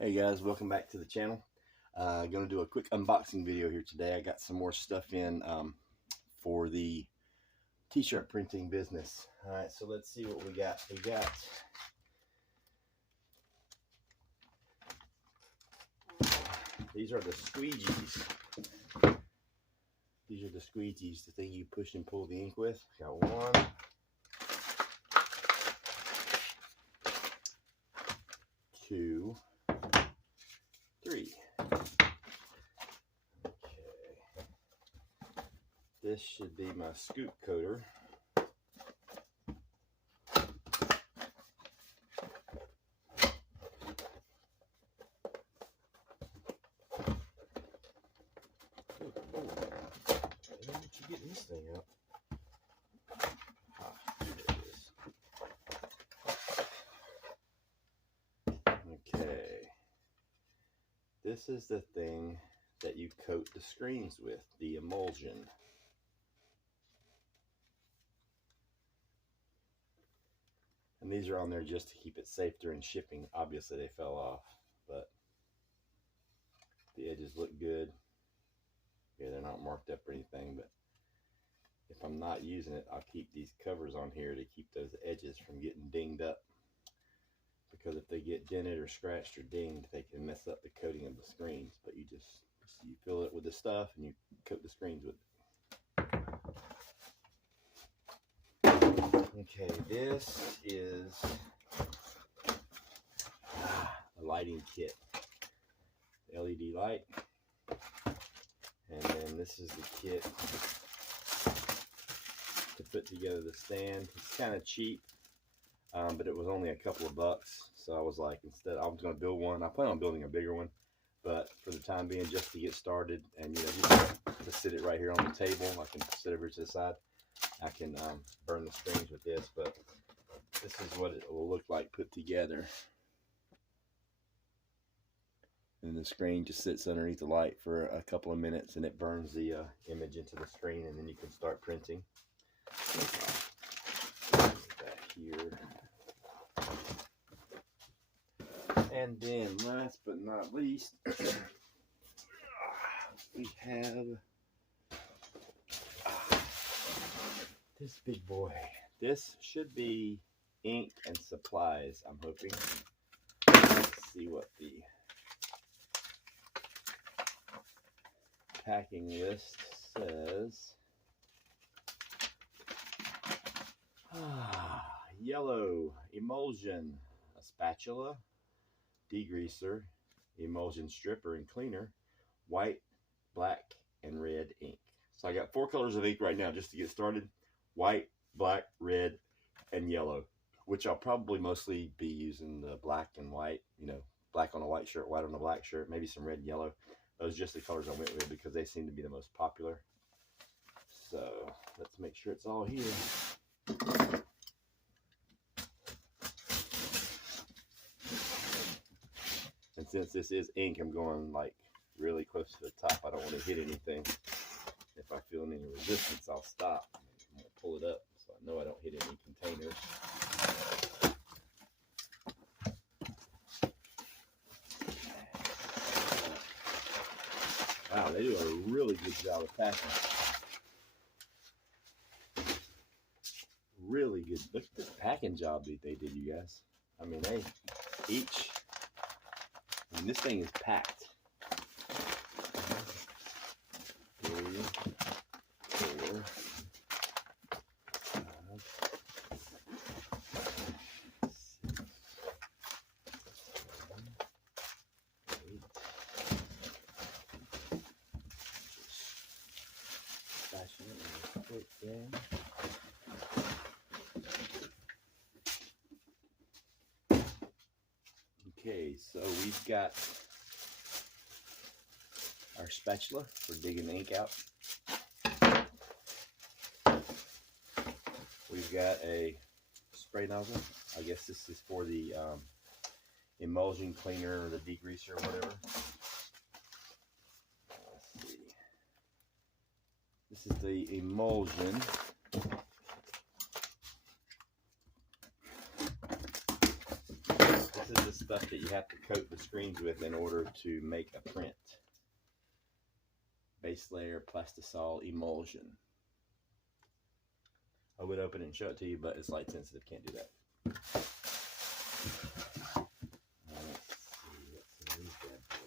Hey guys, welcome back to the channel. Going to do a quick unboxing video here today. I got some more stuff in for the t-shirt printing business. Alright, so let's see what we got. These are the squeegees. These are the squeegees, the thing you push and pull the ink with. Got one, two, three. Okay. This should be my scoop coater. Getting this thing out. There it is. Okay. This is the thing that you coat the screens with, the emulsion. And these are on there just to keep it safe during shipping. Obviously they fell off, but the edges look good. Yeah, they're not marked up or anything, but if I'm not using it, I'll keep these covers on here to keep those edges from getting dinged up. Because if they get dented or scratched or dinged, they can mess up the coating of the screens. But you fill it with the stuff and you coat the screens with it. Okay, this is a lighting kit. LED light. And then this is the kit to put together the stand. It's kind of cheap, but it was only a couple of bucks. So I was like, instead, I was going to build one. I plan on building a bigger one, but for the time being, just to get started, and just to sit it right here on the table. I can sit over to the side. I can burn the strings with this, but this is what it will look like put together. And the screen just sits underneath the light for a couple of minutes, and it burns the image into the screen, and then you can start printing. Back here. And then last but not least, we have this big boy. This should be ink and supplies, I'm hoping. Let's see what the packing list says. Yellow emulsion, a spatula, degreaser, emulsion stripper and cleaner, white, black, and red ink. So I got 4 colors of ink right now just to get started: white, black, red, and yellow, which I'll probably mostly be using the black and white, black on a white shirt, white on a black shirt, maybe some red and yellow. Those are just the colors I went with because they seem to be the most popular. So let's make sure it's all here. And since this is ink, I'm going like really close to the top. I don't want to hit anything. If I feel any resistance, I'll stop. I'm going to pull it up so I know I don't hit any containers. Wow, they do a really good job of packing. Really good. Look at this packing job that they did, you guys. I mean, this thing is packed. 3, 4, 5, 6, 7, 8. Okay, so we've got our spatula for digging the ink out. We've got a spray nozzle. I guess this is for the emulsion cleaner or the degreaser or whatever. Let's see. This is the emulsion. stuff that you have to coat the screens with in order to make a print. Base layer, plastisol, emulsion. I would open it and show it to you, but it's light sensitive, can't do that. Let's see, what's in these bad boys?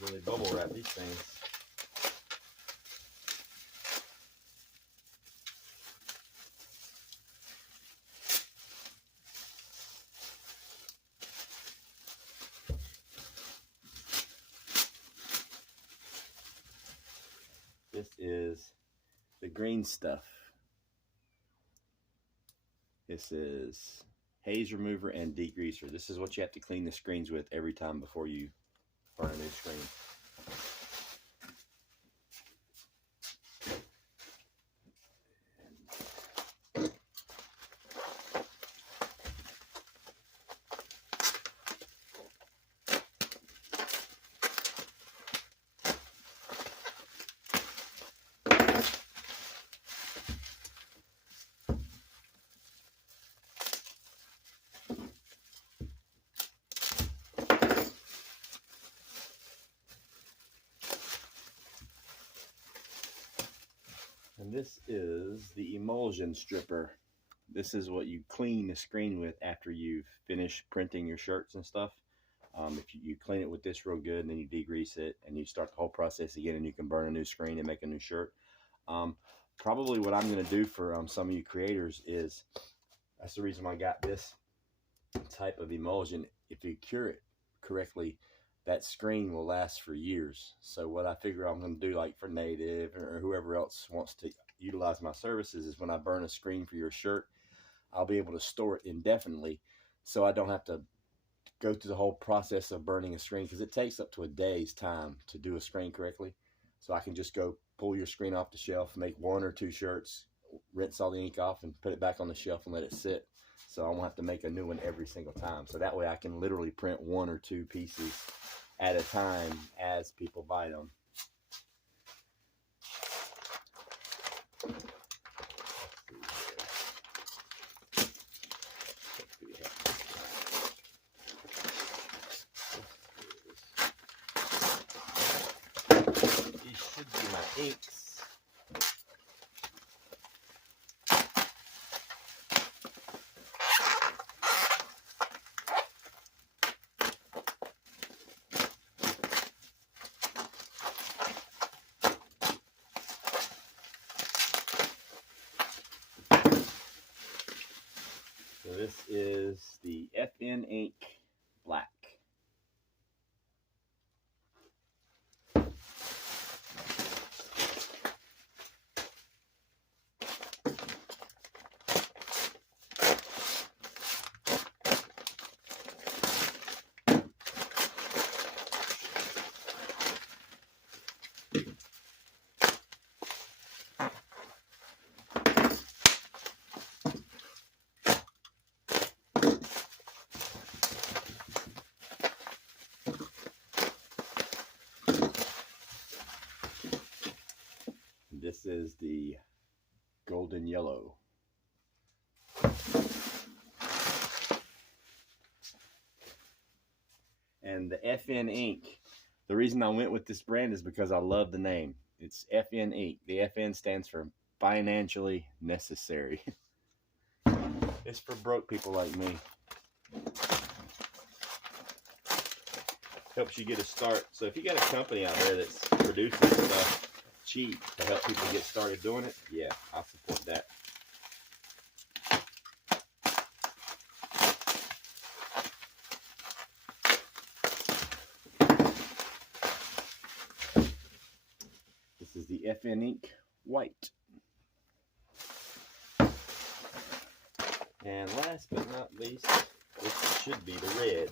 Really bubble wrap these things. This is the green stuff. This is haze remover and degreaser. This is what you have to clean the screens with every time before you burn a new screen. And this is the emulsion stripper. This is what you clean the screen with after you've finished printing your shirts and stuff. If you clean it with this real good, and then you degrease it, and you start the whole process again, and you can burn a new screen and make a new shirt. Probably what I'm going to do for some of you creators is, that's the reason why I got this type of emulsion. If you cure it correctly, that screen will last for years. So what I figure I'm going to do, like for Native or whoever else wants to utilize my services, is when I burn a screen for your shirt, I'll be able to store it indefinitely, so I don't have to go through the whole process of burning a screen, because it takes up to a day's time to do a screen correctly. So I can just go pull your screen off the shelf, make 1 or 2 shirts, rinse all the ink off, and put it back on the shelf and let it sit. So I won't have to make a new one every single time. So that way I can literally print 1 or 2 pieces at a time as people buy them. These should be my inks. So this is the FN Ink Black. This is the golden yellow. And the FN Ink, the reason I went with this brand is because I love the name. It's FN Ink. The FN stands for financially necessary. It's for broke people like me. Helps you get a start. So if you got a company out there that's producing stuff cheap to help people get started doing it, yeah, I'll support that. This is the FN Ink White. And last but not least, this should be the red.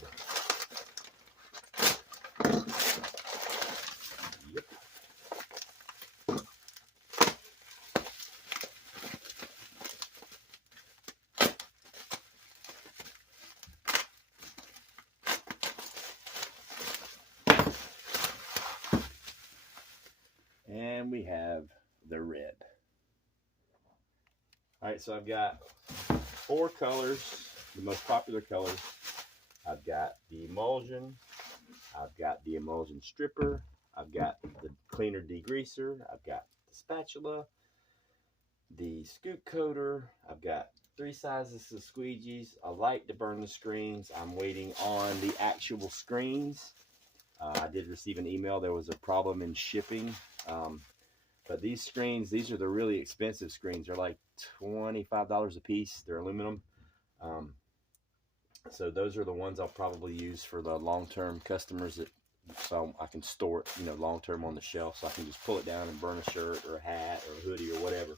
Yep. we have the red. All right, so I've got 4 colors, the most popular colors. I've got the emulsion, I've got the emulsion stripper, I've got the cleaner degreaser, I've got the spatula, the scoop coater, I've got 3 sizes of squeegees, a light to burn the screens. I'm waiting on the actual screens. I did receive an email. There was a problem in shipping. But these screens, these are the really expensive screens. They're like $25 a piece. They're aluminum. So those are the ones I'll probably use for the long-term customers, so I can store it, you know, long-term on the shelf, so I can just pull it down and burn a shirt or a hat or a hoodie or whatever.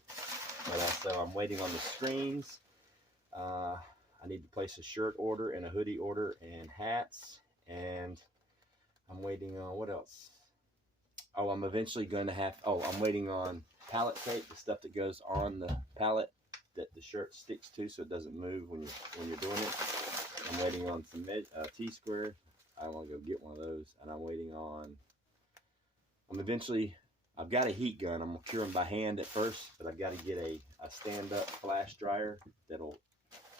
But so I'm waiting on the screens. I need to place a shirt order and a hoodie order and hats, and I'm waiting on what else? Oh, I'm eventually going to have, I'm waiting on pallet tape, the stuff that goes on the pallet that the shirt sticks to so it doesn't move when you're doing it. I'm waiting on some T-square. I want to go get one of those, and I'm waiting on, I've got a heat gun. I'm going to cure them by hand at first, but I've got to get a stand-up flash dryer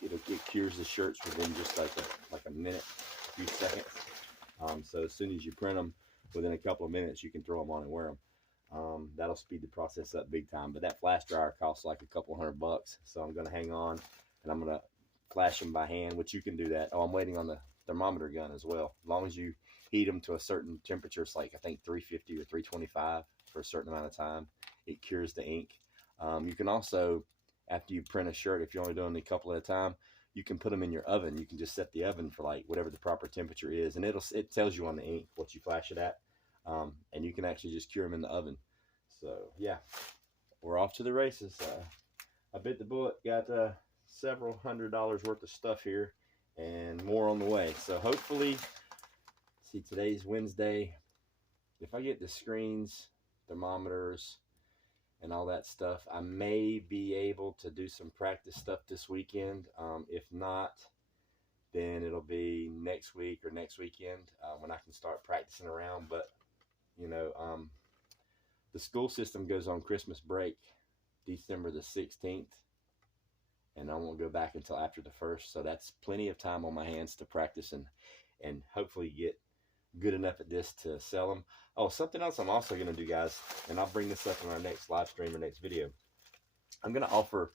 it cures the shirts within just like a minute, a few seconds. So as soon as you print them, within a couple of minutes, you can throw them on and wear them. That'll speed the process up big time. But that flash dryer costs like a couple $100, so I'm going to hang on, and I'm going to flash them by hand, which you can do that. I'm waiting on the thermometer gun as well. As long as you heat them to a certain temperature, it's like I think 350 or 325 for a certain amount of time, it cures the ink. You can also, after you print a shirt, if you're only doing a couple at a time, you can put them in your oven. You can just set the oven for like whatever the proper temperature is, and it tells you on the ink what you flash it at, and you can actually just cure them in the oven. So yeah, we're off to the races. I bit the bullet, got several $100s worth of stuff here, and more on the way. So hopefully, see, today's Wednesday. If I get the screens, thermometers, and all that stuff, I may be able to do some practice stuff this weekend. If not, then it'll be next week or next weekend when I can start practicing around. But you know, the school system goes on Christmas break December the 16th, and I won't go back until after the 1st. So that's plenty of time on my hands to practice and hopefully get good enough at this to sell them. Oh, something else I'm also going to do, guys, and I'll bring this up in our next live stream or next video. I'm going to offer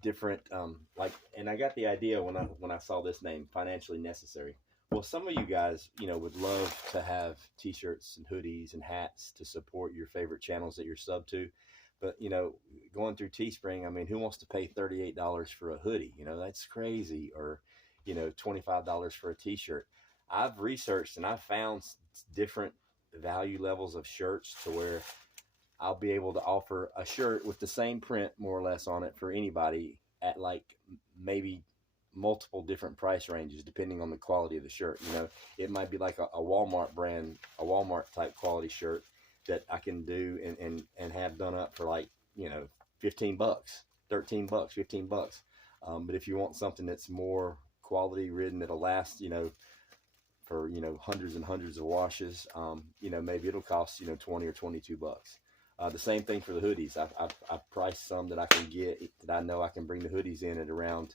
different, and I got the idea when I saw this name, Financially Necessary. Well, some of you guys, you know, would love to have t-shirts and hoodies and hats to support your favorite channels that you're sub to. But, you know, going through Teespring, I mean, who wants to pay $38 for a hoodie? You know, that's crazy. Or, you know, $25 for a t-shirt. I've researched and I've found different value levels of shirts to where I'll be able to offer a shirt with the same print more or less on it for anybody at like maybe multiple different price ranges depending on the quality of the shirt. You know, it might be like a Walmart brand, a Walmart type quality shirt that I can do and have done up for like, you know, $15, $13, $15. But if you want something that's more quality ridden, that'll last, you know, for, you know, hundreds and hundreds of washes, you know, maybe it'll cost, you know, 20 or 22 bucks. The same thing for the hoodies. I've priced some that I can get, that I know I can bring the hoodies in at around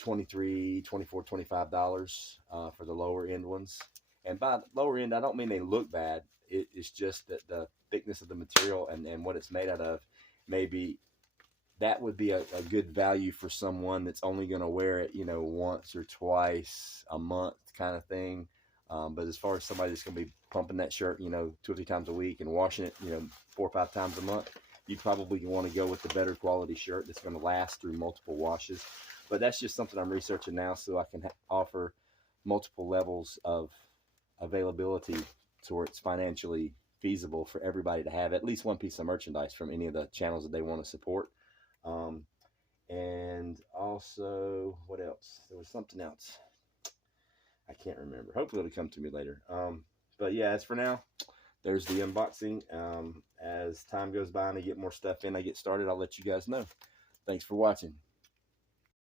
$23, $24, $25 for the lower end ones. And by lower end, I don't mean they look bad. It's just that the thickness of the material and what it's made out of, maybe that would be a good value for someone that's only going to wear it, you know, once or twice a month kind of thing. But as far as somebody that's going to be pumping that shirt, you know, 2 or 3 times a week and washing it, you know, 4 or 5 times a month, you probably want to go with the better quality shirt that's going to last through multiple washes. But that's just something I'm researching now, so I can offer multiple levels of availability to where it's financially feasible for everybody to have at least one piece of merchandise from any of the channels that they want to support. And also, what else? There was something else. I can't remember. Hopefully it'll come to me later. But yeah, as for now, there's the unboxing. As time goes by and I get more stuff in, I get started, I'll let you guys know. Thanks for watching.